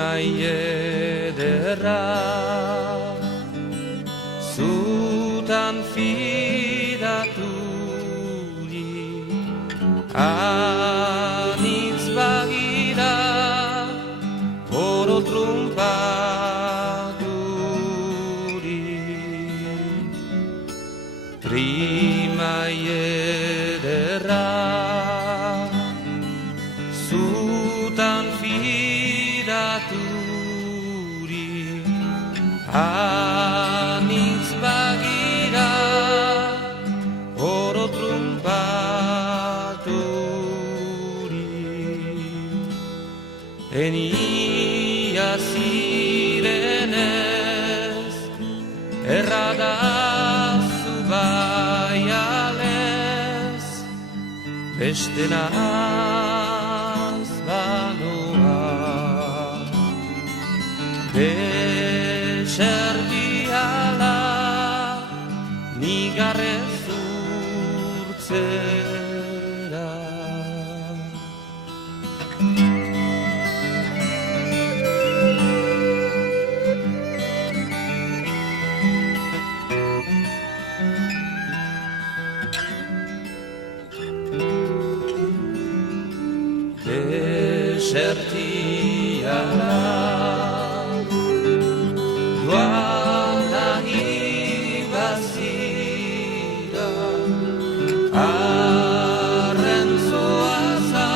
mai ederra zutan fidaturi anitz bagira oro trumpaturi primai ederra zutan fidaturi anitz bagira oro trumpaturi enia zirenez erradazu baialez beste naz banoa desertiala nigarrez urtzera desertiala joan nahi bazira arren zoaza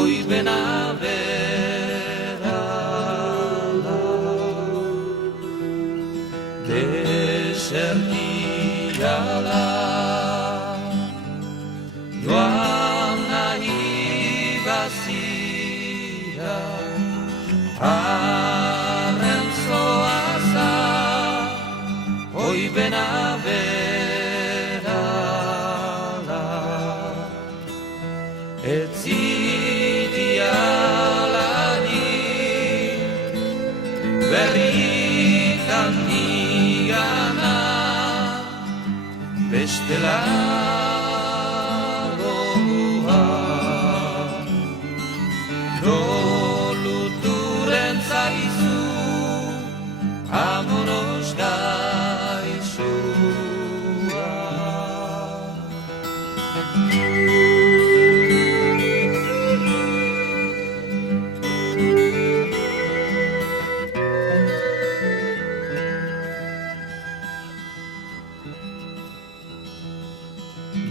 oibena berala desertiala joan nahi bazira arren zoaza oibena berala ez zidialari berritan nigana bestela amoros gaizua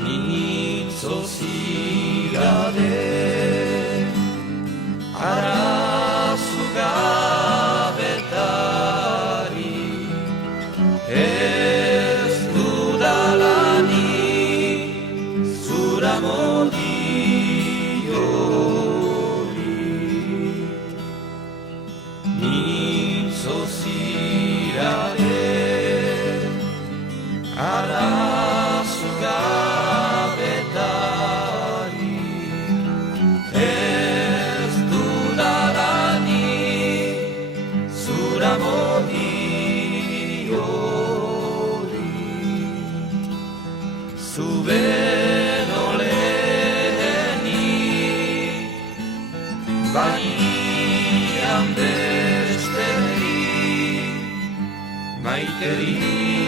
nintzo zirade arazu gabetari ez dudalani zura modiori nintzo zirade arazu gabetari ez dudalani zura modiori zubeno lehenik baian besterik maiterik